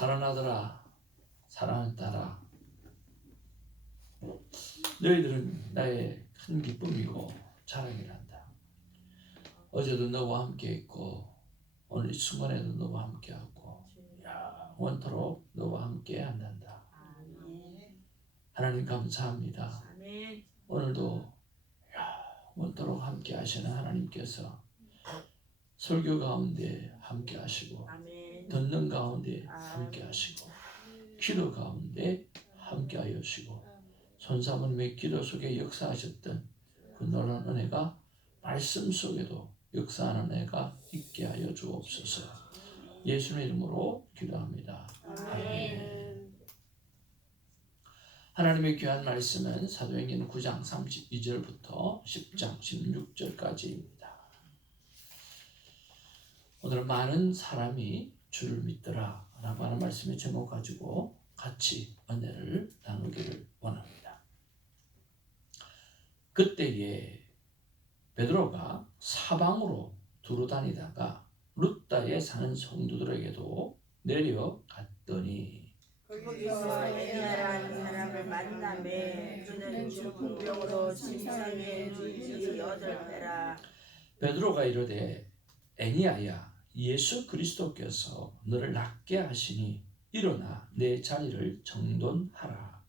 사랑하는 아들아, 사랑하는 딸아, 너희들은 나의 큰 기쁨이고 자랑이란다. 어제도 너와 함께 있고 오늘 이 순간에도 너와 함께하고 영원토록 너와 함께 한단다. 하나님 감사합니다. 오늘도 영원토록 함께 하시는 하나님께서 설교 가운데 함께 하시고 듣는 가운데 함께 하시고 기도 가운데 함께 하시고 손사모님의 기도 속에 역사하셨던 그 놀라운 은혜가 말씀 속에도 역사하는 은혜가 있게 하여 주옵소서. 예수님의 이름으로 기도합니다. 아멘. 하나님의 귀한 말씀은 사도행전 9장 32절부터 10장 16절까지입니다. 오늘은 많은 사람이 주를 믿더라 라고 하는 말씀의 제목 가지고 같이 은혜를 나누기를 원합니다. 그때에 베드로가 사방으로 두루 다니다가 룻다에 사는 성도들에게도 내려갔더니 거기서 에니아라는 사람을 만나매 그는 중풍병으로 침상에 누이 8배라. 베드로가 이르되 에니아야, 예수 그리스도께서 너를 낫게 하시니 일어나 내 자리를 정돈하라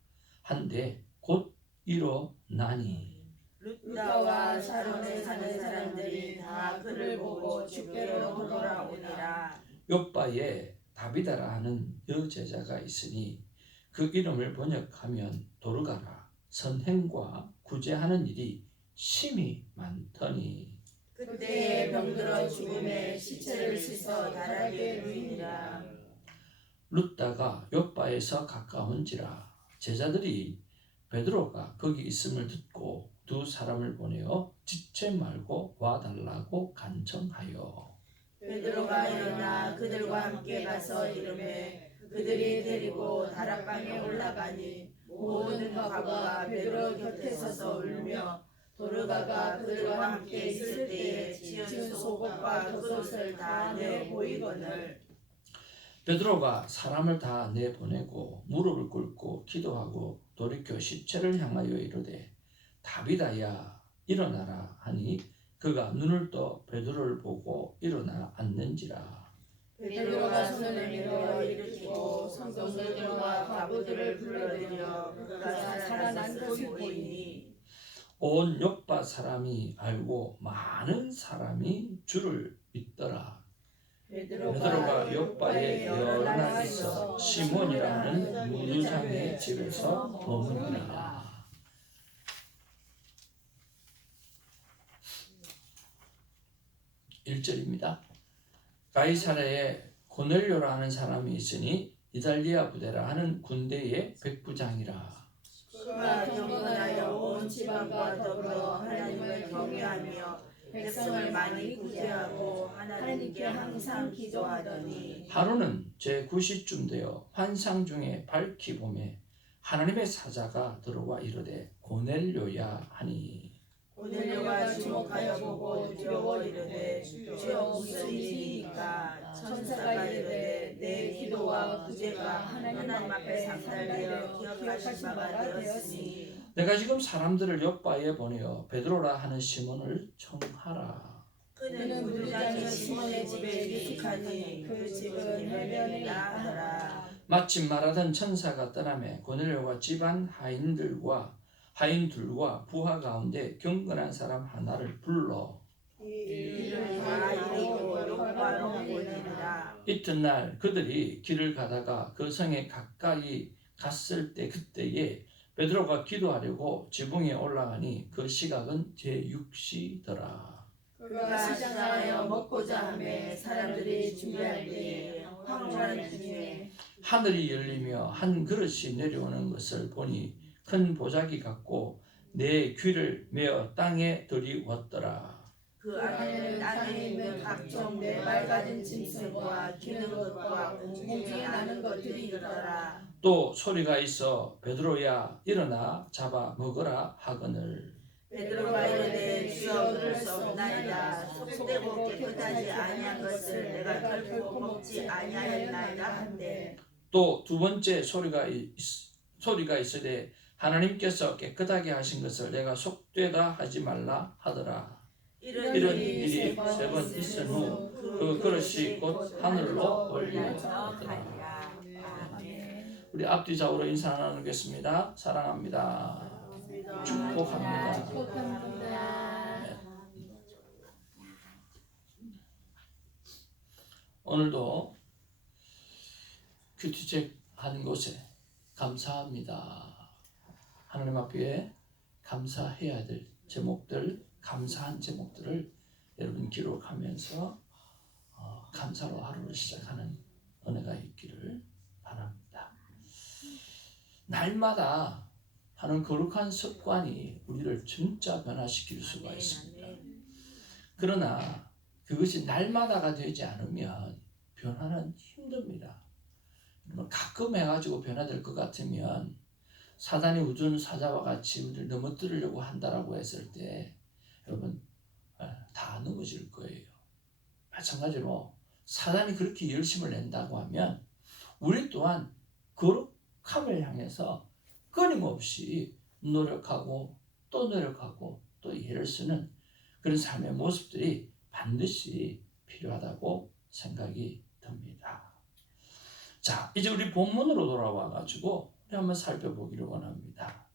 한데 곧 일어나니. 룻다와 사론에 사는 사람들이 다 그를 보고 주께로 돌아오니라. 욥바에 다비다라 하는 여제자가 있으니 그 이름을 번역하면 도르가라. 선행과 구제하는 일이 심히 많더니 그때에 병들어 죽음에 시체를 씻어 다락에 누이니라. 룻다가 욥바에서 가까운지라 제자들이 베드로가 거기 있음을 듣고 두 사람을 보내어 지체 말고 와달라고 간청하여 베드로가 일어나 그들과 함께 가서 이르매 그들이 데리고 다락방에 올라가니 모든 가구가 베드로 곁에 서서 울며 도르가가 그들과 함께 있을 때에 지은 속옷과 겉옷을 다 내보이거늘. 베드로가 사람을 다 내보내고 무릎을 꿇고 기도하고 돌이켜 시체를 향하여 이르되 다비다야 일어나라 하니 그가 눈을 떠 베드로를 보고 일어나 앉는지라. 베드로가 손을 내밀어 일으키고 성도들과 과부들을 불러들여 그가 살아난 것을 보이니 온 욥바 사람이 알고 많은 사람이 주를 믿더라. 베드로가 욥바에 여러 날 있어 시몬이라는 무리장의 집에서 머무니라. 1절입니다. 가이사랴에 고넬료라는 사람이 있으니 이달리아 부대라 하는 군대의 백부장이라. 그가 경건하여 온 지방과 더불어 하나님을 경외하며 백성을 많이 구제하고 하나님께 항상 기도하더니 하루는 제9시쯤 되어 환상 중에 밝히 보매 하나님의 사자가 들어와 이르되 고넬료야 하니 고넬료가 주목하여 보고 두려워 이르되 주여 무슨 일이니까. 천사가 이르되 내 기도와 구제가 하나님 앞에 상달되어 기억하신 바가 되었으니 내가 지금 사람들을 욥바에 보내어 베드로라 하는 시몬을 청하라. 그는 무리장의 시몬의 집에 익숙하니 그 집은 해변이라 하라. 마침 말하던 천사가 떠나매 고넬료가 집안 하인들과 부하 가운데 경건한 사람 하나를 불러 이를 다 이리고 욥바로 보내니라. 이튿날 그들이 길을 가다가 그 성에 가까이 갔을 때 그때에 베드로가 기도하려고 지붕에 올라가니 그 시각은 제6시더라. 그가 시장하여 먹고자 하매 사람들이 준비할 때에 황홀한 중에 하늘이 열리며 한 그릇이 내려오는 것을 보니 큰 보자기 같고 내 귀를 메어 땅에 들이웠더라. 그 안에는 땅에 있는 각종 네발 가진 짐승과 기는 것과 공중에 나는 것들이 있더라. 또 소리가 있어 베드로야 일어나 잡아 먹으라 하거늘 베드로가 이르되 주여 그럴 수 없나이다. 속되고 깨끗하지 아니한 것을 내가 결코 먹지 아니하였나이다 한데 또 두 번째 소리가 있으되 하나님께서 깨끗하게 하신 것을 내가 속되다 하지 말라 하더라. 이런 일이 세 번 있은 후 그 그릇이 곧 하늘로 올려졌더라. 우리 앞뒤 좌우로 인사 나누겠습니다. 사랑합니다. 축복합니다. 오늘도 큐티책 한 곳에 감사합니다. 하나님 앞에 감사해야 될 제목들, 감사한 제목들을 여러분 기록하면서 감사로 하루를 시작하는 은혜가 있기를 바랍니다. 날마다 하는 거룩한 습관이 우리를 진짜 변화시킬 수가 있습니다. 그러나 그것이 날마다가 되지 않으면 변화는 힘듭니다. 가끔 해가지고 변화될 것 같으면 사단이 우둔 사자와 같이 우리를 넘어뜨리려고 한다라고 했을 때 여러분 다 넘어질 거예요. 마찬가지로 사단이 그렇게 열심을 낸다고 하면 우리 또한 거룩함을 향해서 끊임없이 노력하고 또 노력하고 또 애를 쓰는 그런 삶의 모습들이 반드시 필요하다고 생각이 듭니다. 자, 이제 우리 본문으로 돌아와가지고 우리 한번 살펴보기를 원합니다.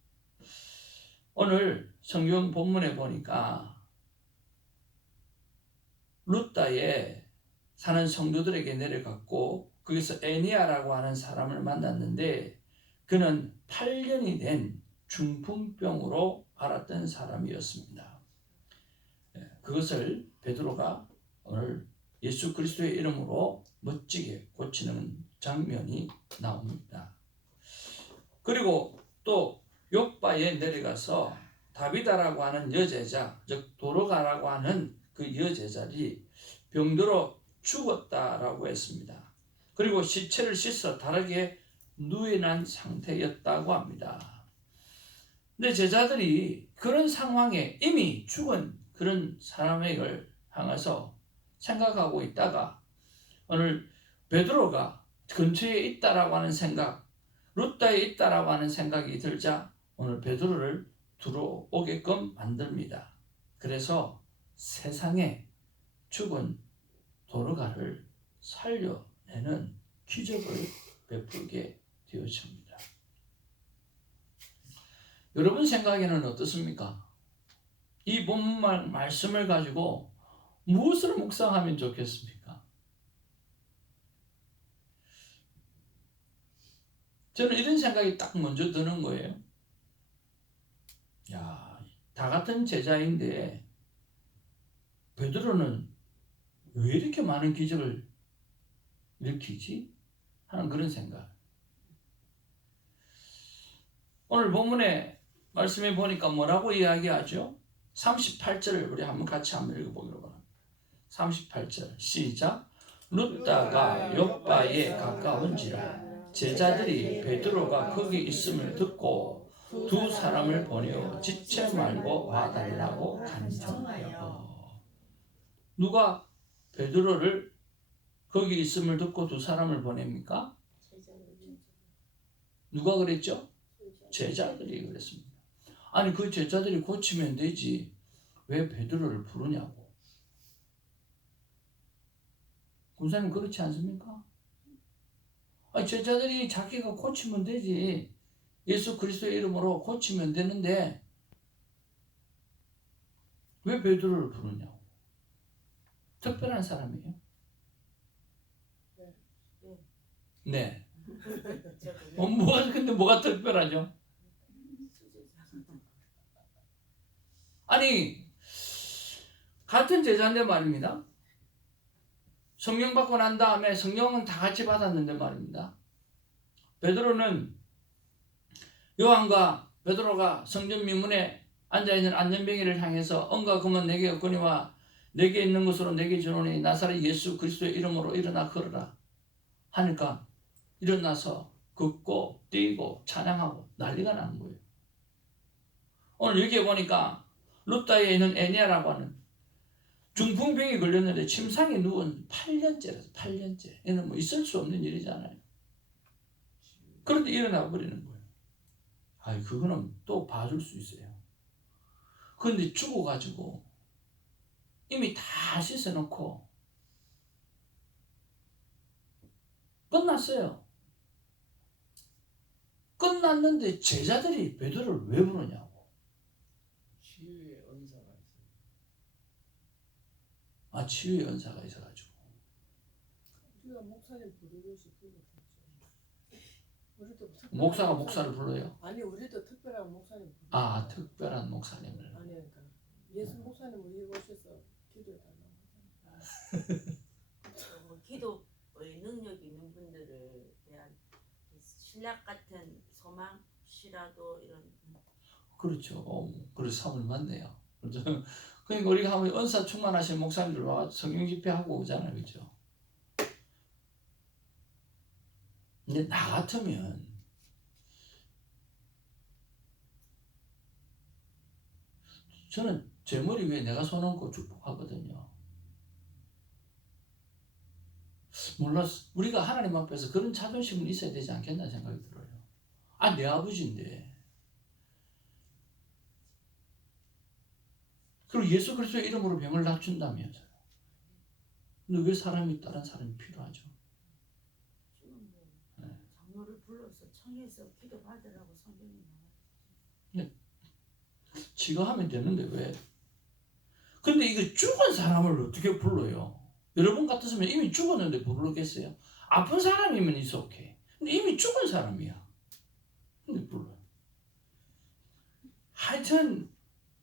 오늘 성경 본문에 보니까 루다에 사는 성도들에게 내려갔고 거기서 에니아라고 하는 사람을 만났는데 그는 8년이 된 중풍병으로 앓았던 사람이었습니다. 그것을 베드로가 오늘 예수 그리스도의 이름으로 멋지게 고치는 장면이 나옵니다. 그리고 또 욥바에 내려가서 다비다라고 하는 여제자, 즉 도로가라고 하는 그 여제자리 병들어 죽었다라고 했습니다. 그리고 시체를 씻어 다르게 누워난 상태였다고 합니다. 근데 제자들이 그런 상황에 이미 죽은 그런 사람을 향해서 생각하고 있다가 오늘 베드로가 근처에 있다라고 하는 생각, 루다에 있다라고 하는 생각이 들자 오늘 베드로를 들어오게끔 만듭니다. 그래서 세상에 죽은 도로가를 살려내는 기적을 베풀게 되어집니다. 여러분 생각에는 어떻습니까? 이 본문 말씀을 가지고 무엇을 묵상하면 좋겠습니까? 저는 이런 생각이 딱 먼저 드는 거예요. 야, 다 같은 제자인데 베드로는 왜 이렇게 많은 기적을 일으키지? 하는 그런 생각. 오늘 본문에 말씀해 보니까 뭐라고 이야기하죠? 38절을 우리 같이 한번 읽어보기로 바랍니다. 38절 시작. 루다가 욥바에 가까운지라 제자들이 베드로가 거기 있음을 듣고 두 사람을 보내어 지체 말고 와달라고 간청하여. 누가 베드로를 거기 있음을 듣고 두 사람을 보냅니까? 누가 그랬죠? 제자들이 그랬습니다. 아니 그 제자들이 고치면 되지 왜 베드로를 부르냐고. 군사님 그렇지 않습니까? 아니 제자들이 자기가 고치면 되지 예수 그리스도의 이름으로 고치면 되는데 왜 베드로를 부르냐고. 특별한 사람이에요? 네. 근데 뭐가 특별하죠? 아니 같은 제자인데 말입니다. 성령 받고 난 다음에 성령은 다 같이 받았는데 말입니다. 베드로는 요한과 베드로가 성전 미문에 앉아있는 안전뱅이를 향해서 은과 금은 내게 없거니와 내게 있는 것으로 내게 주노니 나사렛 예수 그리스도의 이름으로 일어나 걸어라 하니까 일어나서 걷고 뛰고 찬양하고 난리가 나는 거예요. 오늘 여기에 보니까 루다에 있는 에니아라고 하는 중풍병이 걸렸는데 침상에 누운 8년째라서 8년째. 이는 뭐 있을 수 없는 일이잖아요. 그런데 일어나 버리는 거예요. 아이, 그거는 또 봐줄 수 있어요. 그런데 죽어가지고 이미 다 씻어놓고 끝났어요. 끝났는데 제자들이 베드로를 왜 부르냐고. 치유의 은사가 있어요. 아, 치유의 은사가 있어가지고. 우리가 목사님 부르듯이 불렀겠죠. 우리도 목사가 목사를 불러요? 아니 우리도 특별한 목사님 부르. 아, 특별한 목사님을. 아니 그러니까 예수 목사님 우리 오셔서 기도해 달라고. 기도의 능력 있는 분들을 대한 신약 같은 소망, 시라도 이런 그렇죠. 그래서 사물 많네요. 그렇죠. 그러니까 우리가 하면 은사 충만하신 목사님들 와 성경 집회하고 오잖아요. 그렇죠. 근데 나 같으면 저는 제 머리 위에 내가 손 얹고 축복하거든요. 몰랐어. 우리가 하나님 앞에서 그런 자존심은 있어야 되지 않겠나 생각이 들어요. 아, 내 아버지인데. 그리고 예수 그리스도의 이름으로 병을 낫춘다면서요. 근데 왜 다른 사람이 필요하죠? 지금 뭐 장로를 불러서 청해서 기도 받으라고 성경에 나와. 지가 하면 되는데 왜? 근데 이거 죽은 사람을 어떻게 불러요? 여러분 같았으면 이미 죽었는데 부르겠어요? 아픈 사람이면 있어 오케이. 근데 이미 죽은 사람이야. 근데 불러요. 하여튼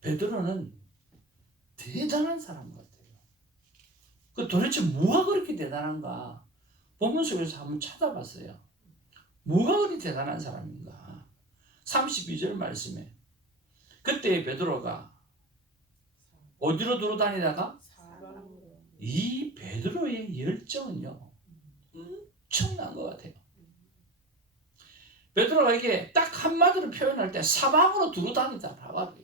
베드로는 대단한 사람 같아요. 그 도대체 뭐가 그렇게 대단한가? 본문 속에서 한번 찾아봤어요. 뭐가 그리 대단한 사람인가? 32절 말씀에 그때 베드로가 어디로 돌아다니다가 사방으로. 이 베드로의 열정은요 엄청난 것 같아요. 베드로가 이게 딱 한마디로 표현할 때 사방으로 두루 다니다 봐봐요.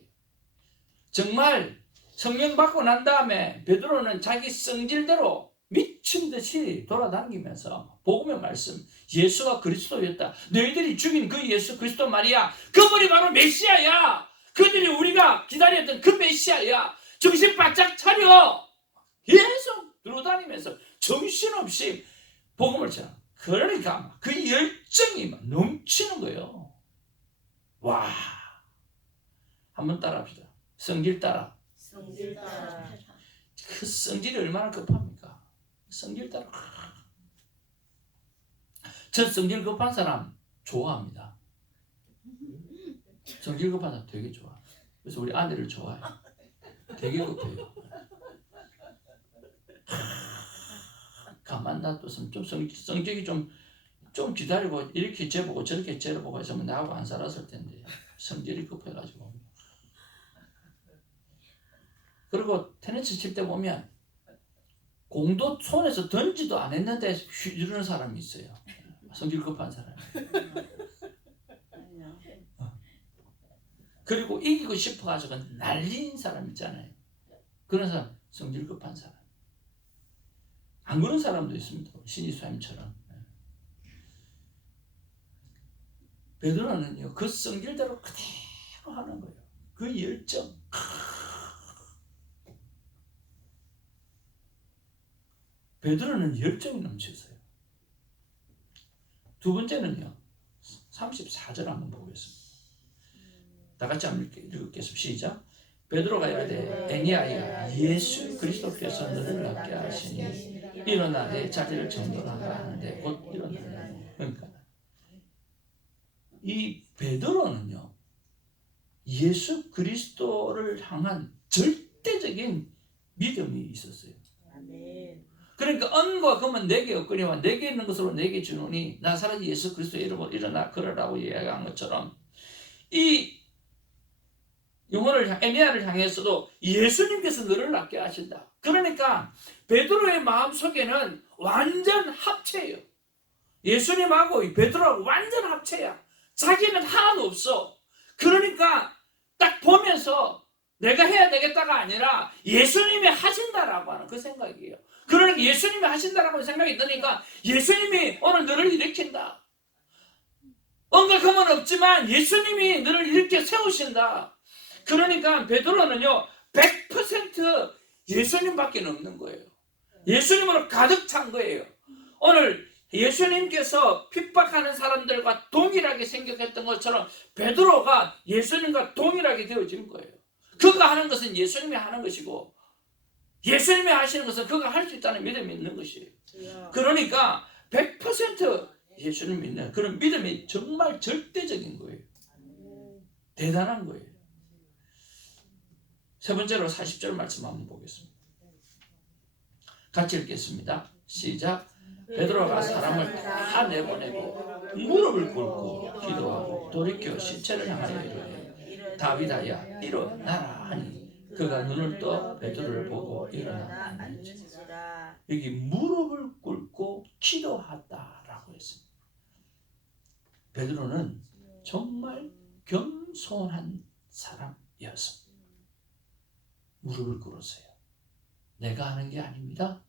정말 성령 받고 난 다음에 베드로는 자기 성질대로 미친 듯이 돌아다니면서 복음의 말씀, 예수가 그리스도였다. 너희들이 죽인 그 예수 그리스도 말이야. 그분이 바로 메시아야. 그들이 우리가 기다렸던 그 메시아야. 정신 바짝 차려. 계속 돌아다니면서 정신없이 복음을 전하. 그러니까 그 열정이 넘치는 거예요. 와, 한번 따라합시다. 성질 따라. 성질 따라. 그 성질이 얼마나 급합니까? 성질 따라. 저 성질 급한 사람 좋아합니다. 성질 급한 사람 되게 좋아. 그래서 우리 아내를 좋아해. 되게 급해요. 가만 놔뒀으면 좀 성격이 좀 기다리고 이렇게 재보고 저렇게 재보고 했으면 나하고 안 살았을 텐데 성질이 급해가지고. 그리고 테니스 칠 때 보면 공도 손에서 던지도 안 했는데 휘두르는 사람이 있어요. 성질 급한 사람. 그리고 이기고 싶어가지고 날린 사람 있잖아요. 그런 사람 성질 급한 사람. 안 그런 사람도 있습니다. 신이수님처럼. 베드로는요 그 성질대로 그대로 하는 거예요. 그 열정. 베드로는 열정이 넘쳤어요. 두 번째는요 34절 한번 보겠습니다. 다 같이 한번 읽겠습니다. 시작. 베드로가 이르되 에니아야 예수 그리스도께서 너를 낫게 하시니 일어나 내 자리를 정돈하라 하는데 곧 일어나니. 그러니까 이 베드로는요 예수 그리스도를 향한 절대적인 믿음이 있었어요. 아멘. 그러니까 은과 금은 내게 없거니와 내게 있는 것으로 내게 주노니 나사렛 예수 그리스도의 이름으로 일어나 걸으라고 이야기한 것처럼 이 영혼을 에니아를 향해서도 예수님께서 너를 낫게 하신다. 그러니까 베드로의 마음속에는 완전 합체예요. 예수님하고 베드로하고 완전 합체야. 자기는 하나도 없어. 그러니까 딱 보면서 내가 해야 되겠다가 아니라 예수님이 하신다라고 하는 그 생각이에요. 그러니까 예수님이 하신다라고 생각이 드니까 예수님이 오늘 너를 일으킨다. 힘은 없지만 예수님이 너를 이렇게 세우신다. 그러니까 베드로는요 100% 예수님밖에 없는 거예요. 예수님으로 가득 찬 거예요. 오늘 예수님께서 핍박하는 사람들과 동일하게 생각했던 것처럼 베드로가 예수님과 동일하게 되어진 거예요. 그가 하는 것은 예수님이 하는 것이고 예수님이 하시는 것은 그가 할 수 있다는 믿음이 있는 것이에요. 그러니까 100% 예수님 믿는 그런 믿음이 정말 절대적인 거예요. 대단한 거예요. 세 번째로 40절 말씀 한번 보겠습니다. 같이 읽겠습니다. 시작. 베드로가 사람을 다 내보내고 무릎을 꿇고 기도하고 돌이켜 시체를 향하여 이르되 다윗아야 일어나라 하니 그가 눈을 떠 베드로를 보고 일어나 앉으니라. 여기 무릎을 꿇고 기도하다라고 했습니다. 베드로는 정말 겸손한 사람이었습니다. 무릎을 꿇었어요. 내가 하는 게 아닙니다.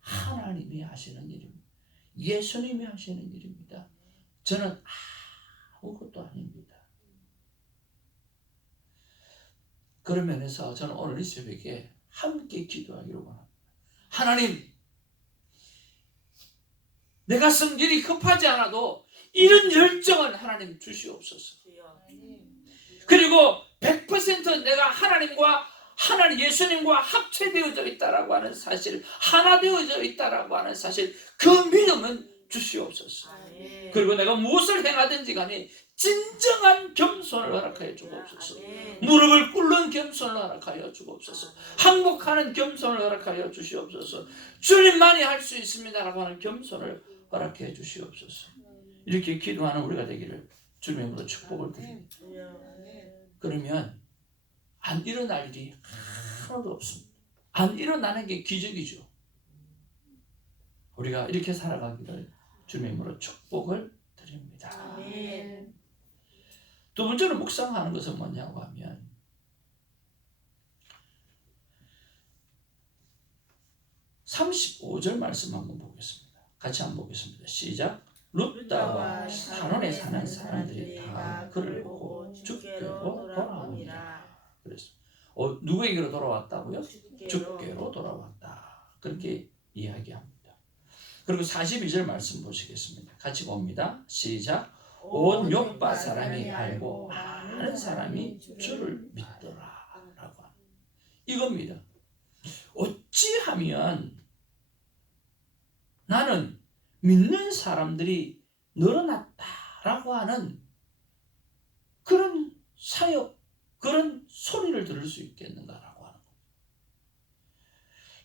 하나님이 하시는 일입니다. 예수님이 하시는 일입니다. 저는 아무것도 아닙니다. 그런 면에서 저는 오늘 이 새벽에 함께 기도하기로 원합니다. 하나님, 내가 성질이 급하지 않아도 이런 열정은 하나님 주시옵소서. 그리고 100% 내가 하나님과 예수님과 합체되어져 있다라고 하는 사실, 하나 되어져 있다라고 하는 사실, 그 믿음은 주시옵소서. 그리고 내가 무엇을 행하든지 간에 진정한 겸손을 허락하여 주옵소서. 무릎을 꿇는 겸손을 허락하여 주옵소서. 항복하는 겸손을 허락하여 주시옵소서. 주님만이 할 수 있습니다라고 하는 겸손을 허락해 주시옵소서. 이렇게 기도하는 우리가 되기를 주님으로 축복을 드립니다. 그러면 안 일어날 일이 하나도 없습니다. 안 일어나는 게 기적이죠. 우리가 이렇게 살아가기를 주님으로 축복을 드립니다. 두 번째로 묵상하는 것은 뭐냐고 하면 (35절) 말씀 한번 보겠습니다. 같이 한번 보겠습니다. 시작. 룻다와 사논에 사는 사람들이 다 그를 보고 주께로 돌아오니라. 그래서 누구에게로 돌아왔다고요? 주께로 돌아왔다. 그렇게 이야기합니다. 그리고 42절 말씀 보시겠습니다. 같이 봅니다. 시작. 온 요빠 사람이 알고 많은 사람이 주를 믿더라 라고 합니다. 이겁니다. 어찌하면 나는 믿는 사람들이 늘어났다라고 하는 그런 사역, 그런 소리를 들을 수 있겠는가라고 하는 겁니다.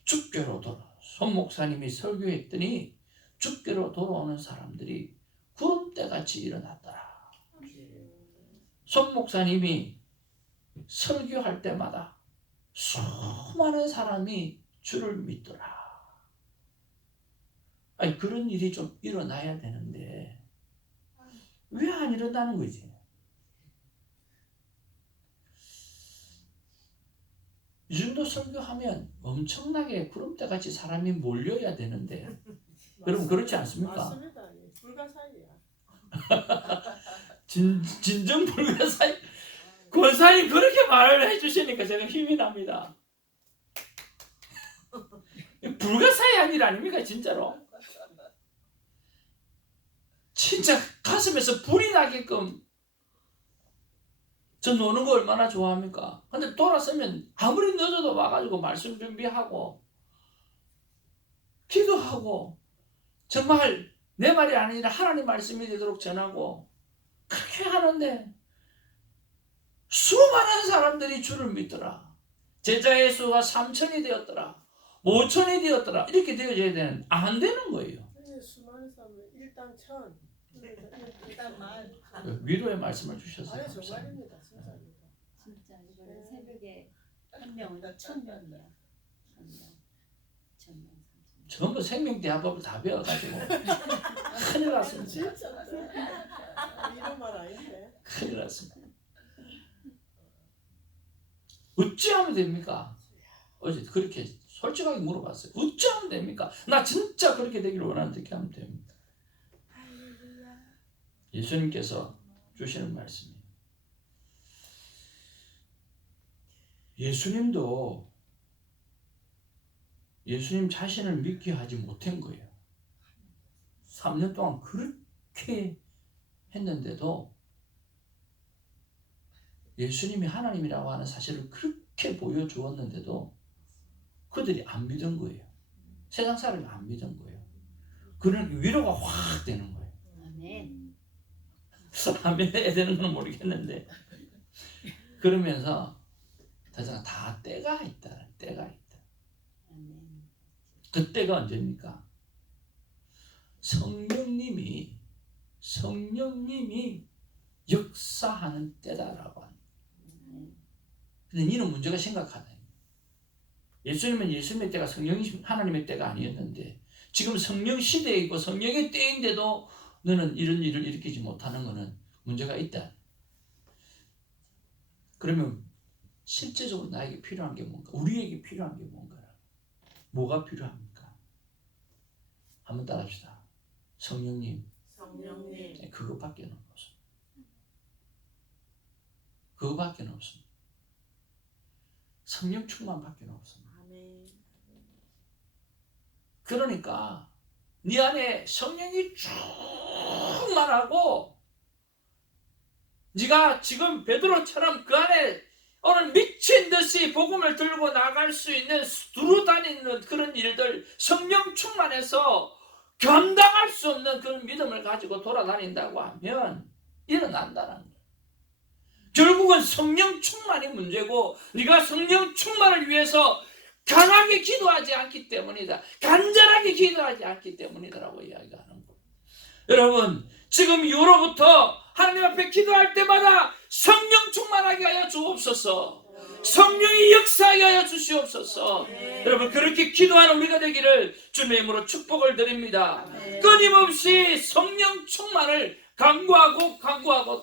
주께로 돌아. 손 목사님이 설교했더니 주께로 돌아오는 사람들이 구름대같이 일어났더라. 손 목사님이 설교할 때마다 수많은 사람이 주를 믿더라. 아니, 그런 일이 좀 일어나야 되는데 왜 안 일어나는 거지? 이 정도 설교하면 엄청나게 구름대같이 사람이 몰려야 되는데 여러분 그렇지 않습니까? 맞습니다. 불가사의야. 진정 불가사의. 권사님 그렇게 말을 해주시니까 제가 힘이 납니다. 불가사의 일 아닙니까 진짜로? 진짜 가슴에서 불이 나게끔. 저 노는 거 얼마나 좋아합니까? 근데 돌아서면 아무리 늦어도 와가지고 말씀 준비하고 기도하고 정말 내 말이 아니라 하나님 말씀이 되도록 전하고 그렇게 하는데 수많은 사람들이 주를 믿더라. 제자의 수가 3,000이 되었더라. 5,000이 되었더라. 이렇게 되어져야 되는데 안 되는 거예요. 수많은 사람은 일당 1,000. 일단만 위로의 말씀을 주셨어요. 아니 정말입니다. 진짜입니다. 진짜 이번에 새벽에 한 명은 1,000명이야. 1,000명, 3,000명. 전부 생명대화법을 다 배워가지고 큰일 났습니다. 진짜 이런 말 아닌데. 큰일 났습니다. 어찌하면 됩니까? 어제 그렇게 솔직하게 물어봤어요. 어찌하면 됩니까? 나 진짜 그렇게 되기를 원하는데 어떻게 하면 됩니까? 예수님께서 주시는 말씀이에요. 예수님도 예수님 자신을 믿게 하지 못한 거예요. 3년 동안 그렇게 했는데도 예수님이 하나님이라고 하는 사실을 그렇게 보여주었는데도 그들이 안 믿은 거예요. 세상 사람이 안 믿은 거예요. 그러니까 위로가 확 되는 거예요. 아멘. 아멘 해야 되는 건 모르겠는데 그러면서 다 때가 있다. 때가 있다. 아멘. 그 때가 언제입니까? 성령님이 역사하는 때다라고 합니다. 근데 니는 문제가 심각하다. 예수님은 예수님의 때가 성령이 하나님의 때가 아니었는데 지금 성령 시대에 있고 성령의 때인데도 너는 이런 일을 일으키지 못하는 것은 문제가 있다. 그러면 실제적으로 나에게 필요한 게 뭔가? 우리에게 필요한 게 뭔가? 뭐가 필요합니까? 한번 따라합시다. 성령님. 그것밖에 없습니다. 그거밖에 없습니다. 성령 충만밖에 없습니다. 그러니까 네 안에 성령이 충만하고 네가 지금 베드로처럼 그 안에 오늘 미친 듯이 복음을 들고 나갈 수 있는 두루 다니는 그런 일들 성령 충만해서 감당할 수 없는 그런 믿음을 가지고 돌아다닌다고 하면 일어난다는 거예요. 결국은 성령 충만이 문제고 네가 성령 충만을 위해서 강하게 기도하지 않기 때문이다. 간절하게 기도하지 않기 때문이다라고 이야기하는 거예요. 여러분 지금 이후로부터 하나님 앞에 기도할 때마다 성령 충만하게 하여 주옵소서. 성령이 역사하게 하여 주시옵소서. 여러분 그렇게 기도하는 우리가 되기를 주님의 이름으로 축복을 드립니다. 끊임없이 성령 충만을 강구하고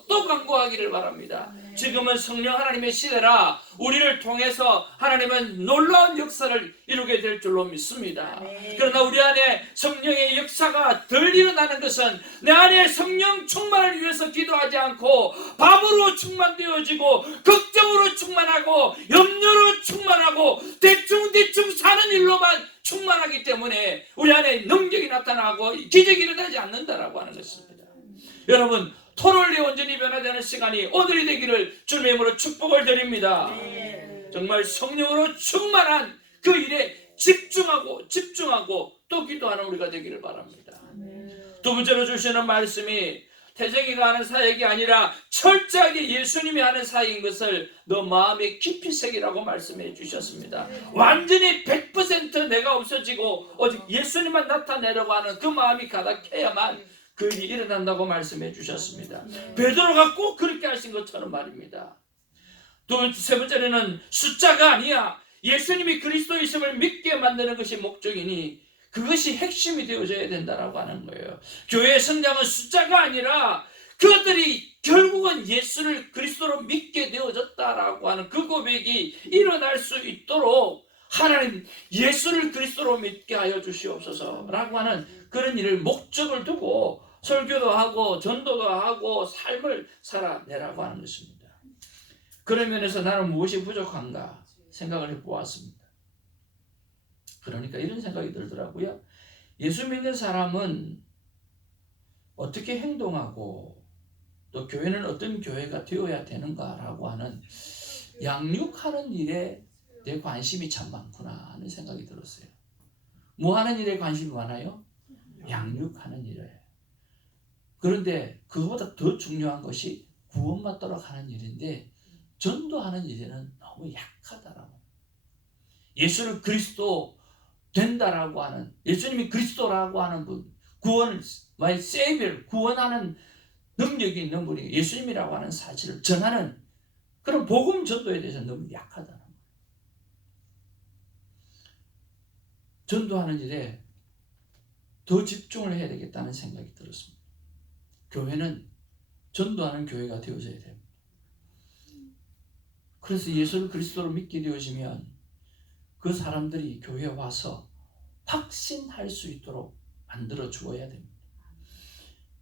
또 강구하기를 바랍니다. 지금은 성령 하나님의 시대라 우리를 통해서 하나님은 놀라운 역사를 이루게 될 줄로 믿습니다. 그러나 우리 안에 성령의 역사가 덜 일어나는 것은 내 안에 성령 충만을 위해서 기도하지 않고 밥으로 충만되어지고 걱정으로 충만하고 염려로 충만하고 대충 사는 일로만 충만하기 때문에 우리 안에 능력이 나타나고 기적이 일어나지 않는다라고 하는 것입니다. 여러분 토럴리 온전히 변화되는 시간이 오늘이 되기를 주님의 이름으로 축복을 드립니다. 정말 성령으로 충만한 그 일에 집중하고 또 기도하는 우리가 되기를 바랍니다. 두 번째로 주시는 말씀이 태정이가 하는 사역이 아니라 철저하게 예수님이 하는 사역인 것을 너 마음에 깊이 새기라고 말씀해 주셨습니다. 완전히 100% 내가 없어지고 오직 예수님만 나타내려고 하는 그 마음이 가득해야만 그 일이 일어난다고 말씀해 주셨습니다. 베드로가 꼭 그렇게 하신 것처럼 말입니다. 세 번째는 숫자가 아니야. 예수님이 그리스도이심을 믿게 만드는 것이 목적이니 그것이 핵심이 되어져야 된다라고 하는 거예요. 교회의 성장은 숫자가 아니라 그것들이 결국은 예수를 그리스도로 믿게 되어졌다라고 하는 그 고백이 일어날 수 있도록 하나님 예수를 그리스도로 믿게 하여 주시옵소서라고 하는 그런 일을 목적을 두고 설교도 하고 전도도 하고 삶을 살아내라고 하는 것입니다. 그런 면에서 나는 무엇이 부족한가 생각을 해보았습니다. 그러니까 이런 생각이 들더라고요. 예수 믿는 사람은 어떻게 행동하고 또 교회는 어떤 교회가 되어야 되는가라고 하는 양육하는 일에 내 관심이 참 많구나 하는 생각이 들었어요. 뭐 하는 일에 관심이 많아요? 양육하는 일에. 그런데 그거보다 더 중요한 것이 구원받도록 하는 일인데 전도하는 일에는 너무 약하다라고. 예수를 그리스도 된다라고 하는 예수님이 그리스도라고 하는 분 구원, my savior 구원하는 능력이 있는 분이 예수님이라고 하는 사실을 전하는 그런 복음 전도에 대해서 너무 약하다는 거예요. 전도하는 일에 더 집중을 해야 되겠다는 생각이 들었습니다. 교회는 전도하는 교회가 되어져야 됩니다. 그래서 예수를 그리스도로 믿게 되어지면 그 사람들이 교회에 와서 확신할 수 있도록 만들어 주어야 됩니다.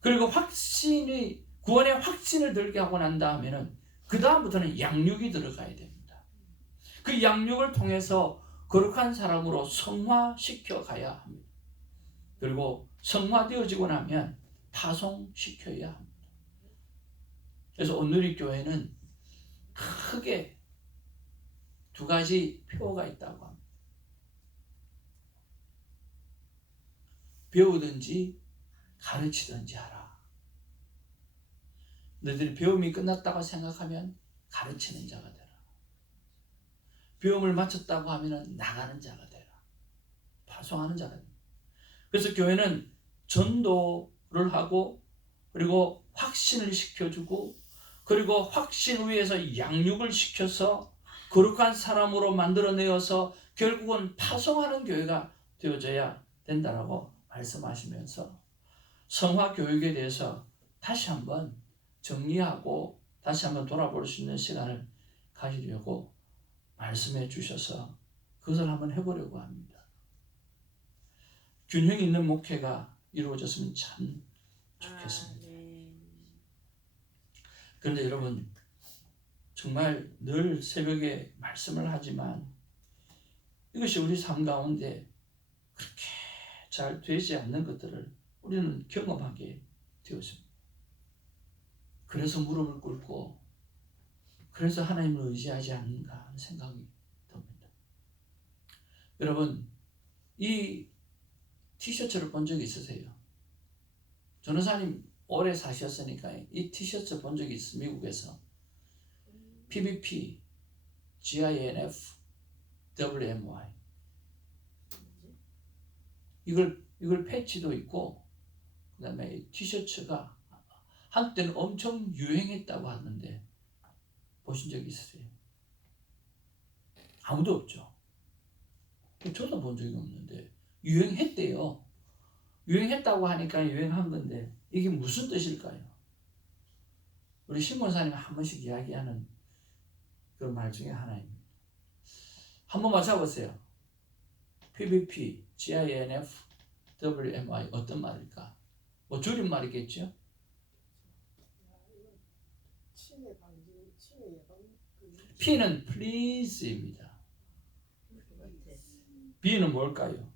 그리고 확신이 구원의 확신을 들게 하고 난 다음에는 그 다음부터는 양육이 들어가야 됩니다. 그 양육을 통해서 거룩한 사람으로 성화시켜 가야 합니다. 그리고 성화되어지고 나면 파송시켜야 합니다. 그래서 온누리 교회는 크게 두 가지 표가 있다고 합니다. 배우든지 가르치든지 하라. 너희들이 배움이 끝났다고 생각하면 가르치는 자가 되라. 배움을 마쳤다고 하면 나가는 자가 되라. 파송하는 자가 되라. 그래서 교회는 전도를 하고 그리고 확신을 시켜주고 그리고 확신 위에서 양육을 시켜서 거룩한 사람으로 만들어내어서 결국은 파송하는 교회가 되어져야 된다라고 말씀하시면서 성화 교육에 대해서 다시 한번 정리하고 다시 한번 돌아볼 수 있는 시간을 가지려고 말씀해 주셔서 그것을 한번 해보려고 합니다. 균형 있는 목회가 이루어졌으면 참 좋겠습니다. 그런데 여러분 정말 늘 새벽에 말씀을 하지만 이것이 우리 삶 가운데 그렇게 잘 되지 않는 것들을 우리는 경험하게 되었습니다. 그래서 무릎을 꿇고 그래서 하나님을 의지하지 않는가 하는 생각이 듭니다. 여러분 이 티셔츠를 본 적이 있으세요? 전도사님 오래 사셨으니까 이 티셔츠 본 적이 있어요. 미국에서 PBP, GINF, WMY 이걸 패치도 있고 그 다음에 티셔츠가 한때는 엄청 유행했다고 하는데 보신 적 있으세요? 아무도 없죠. 저도 본 적이 없는데 유행했대요. 유행했다고 하니까 유행한 건데 이게 무슨 뜻일까요? 우리 신문사님 한 번씩 이야기하는 그 말 중에 하나입니다. 한번 맞춰보세요. PBP, GINF, WMI 어떤 말일까? 뭐 줄임말이겠죠? 치매 방지, 치매 예방. P는 please입니다. B는 뭘까요?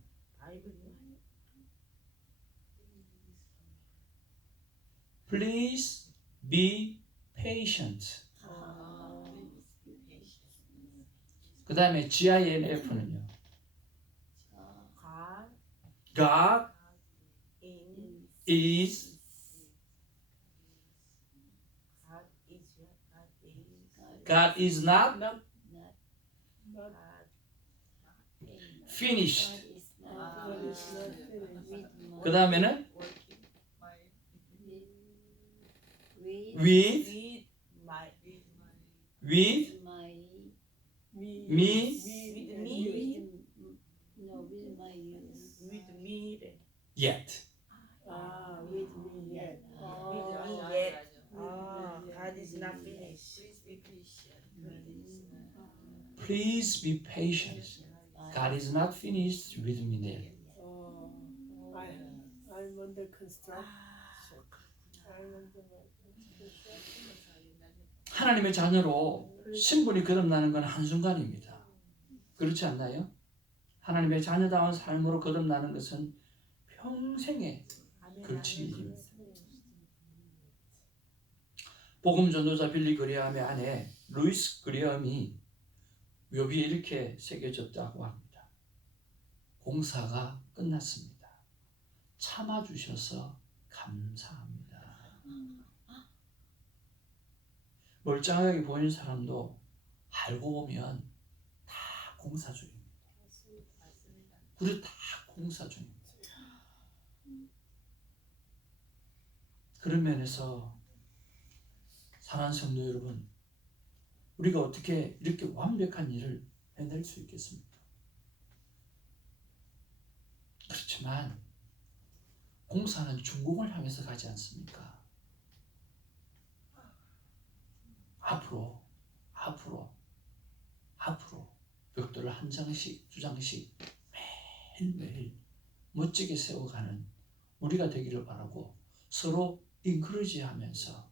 Please be patient. 그 다음에 GINF는요. God is not finished. 그 다음에는 with me yet. with me yet. God is not finished. Please be patient. God is not finished with me yet. I'm under construction. I'm under construction. 하나님의 자녀로 신분이 거듭나는 건 한순간입니다. 그렇지 않나요? 하나님의 자녀다운 삶으로 거듭나는 것은 평생의 걸침입니다. 복음 전도자 빌리 그레함의 아내 루이스 그레함이 묘비에 이렇게 새겨졌다고 합니다. 공사가 끝났습니다. 참아주셔서 감사합니다. 멀쩡하게 보이는 사람도 알고 보면 다 공사 중입니다. 우리 다 공사 중입니다. 그런 면에서 사랑하는 성도 여러분, 우리가 어떻게 이렇게 완벽한 일을 해낼 수 있겠습니까? 그렇지만 공사는 중공을 향해서 가지 않습니까? 앞으로 벽돌을 한 장씩 두 장씩 매일매일 멋지게 세워가는 우리가 되기를 바라고 서로 인크리지하면서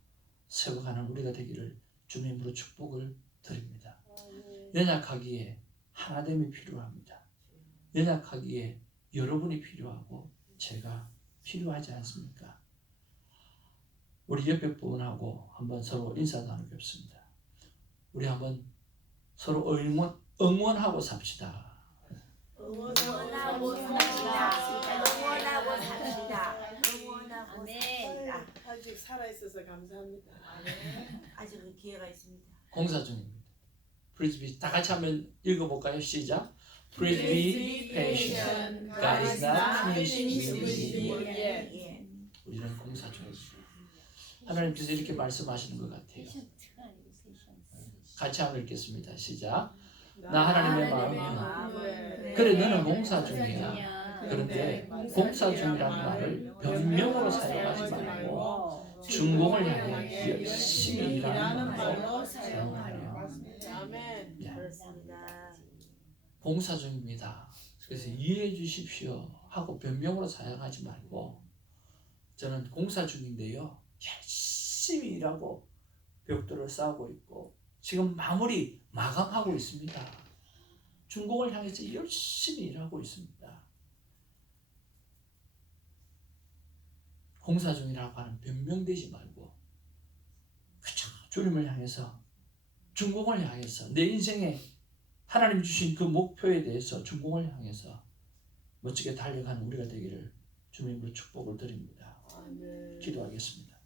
세워가는 우리가 되기를 주님으로 축복을 드립니다. 아멘. 연약하기에 하나됨이 필요합니다. 연약하기에 여러분이 필요하고 제가 필요하지 않습니까? 우리 옆에 분하고 한번 서로 인사 나누겠습니다. 우리 한번 서로 응원하고 삽시다. 응원하고 삽시다. 응원하고 삽시다. 응원하고 아멘. 삽시다. 아직 살아있어서 감사합니다. 아직 기회가 있습니다. 공사 중입니다. Please be, 다 같이 한번 읽어볼까요? 시작. Please be patient. God is not finished with you. 예. 우리는 공사 중입니다. 하나님께서 이렇게 말씀하시는 것 같아요. 페이션트가 아니고 페이션트. 같이 한번 읽겠습니다. 시작. 나 하나님의 마음이야. 마음은 그래 너는 공사 중이야. 그런데 공사 중이라는 말을 변명으로 사용하지 말고 준공을 향해 열심히 일하는 말로 사용하려. 아멘. 예, 그렇습니다. 공사 중입니다. 그래서 이해해 주십시오 하고 변명으로 사용하지 말고 저는 공사 중인데요. 열심히 일하고 벽돌을 쌓고 있고 지금 마감하고 있습니다. 준공을 향해서 열심히 일하고 있습니다. 공사 중이라고 하는 변명되지 말고 그쵸 주님을 향해서 준공을 향해서 내 인생에 하나님 주신 그 목표에 대해서 준공을 향해서 멋지게 달려가는 우리가 되기를 주님으로 축복을 드립니다. 아멘. 기도하겠습니다.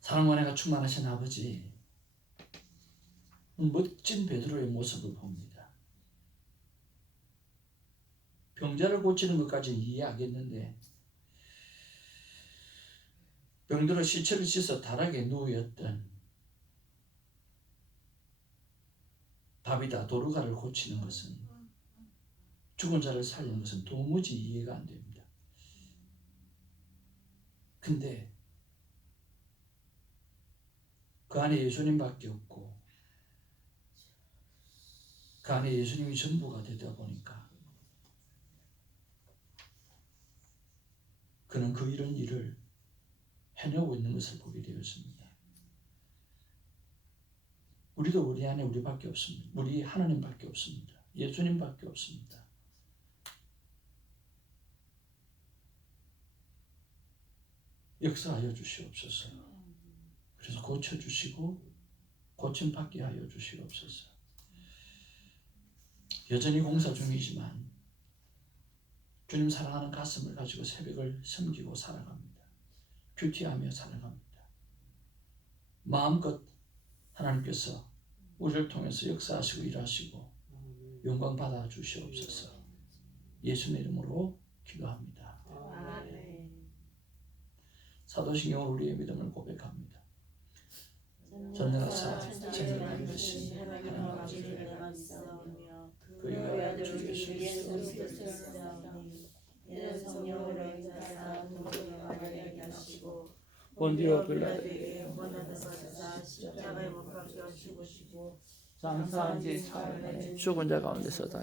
사랑과 은혜가 충만하신 아버지, 멋진 베드로의 모습을 봅니다. 병자를 고치는 것까지는 이해하겠는데 병들어 시체를 씻어 다락에 누우였던 다비다 도르가를 고치는 것은 죽은 자를 살리는 것은 도무지 이해가 안 됩니다. 근데 그 안에 예수님밖에 없고 그 안에 예수님이 전부가 되다 보니까 그는 그 이런 일을 해내고 있는 것을 보게 되었습니다. 우리도 우리 안에 우리밖에 없습니다. 우리 하나님밖에 없습니다. 예수님밖에 없습니다. 역사하여 주시옵소서. 그래서 고쳐주시고 고침받게 하여 주시옵소서. 여전히 공사 중이지만 주님 사랑하는 가슴을 가지고 새벽을 섬기고 살아갑니다. 큐티하며 살아갑니다. 마음껏 하나님께서 우리를 통해서 역사하시고 일하시고 영광 받아 주시옵소서. 예수님 이름으로 기도합니다. 아멘. 사도신경으로 우리의 믿음을 고백합니다. 전능하사 전능한 것이 하나님 아버지를 그의 아들 주 예수 그리스도를 이는 성령으로 인자사 동정의 마리아에게 하시고 본디오 빌라도 원하사 십자가에 못 박혀 죽으시고 장사한 지 4일 만에 죽은 자 가운데서 다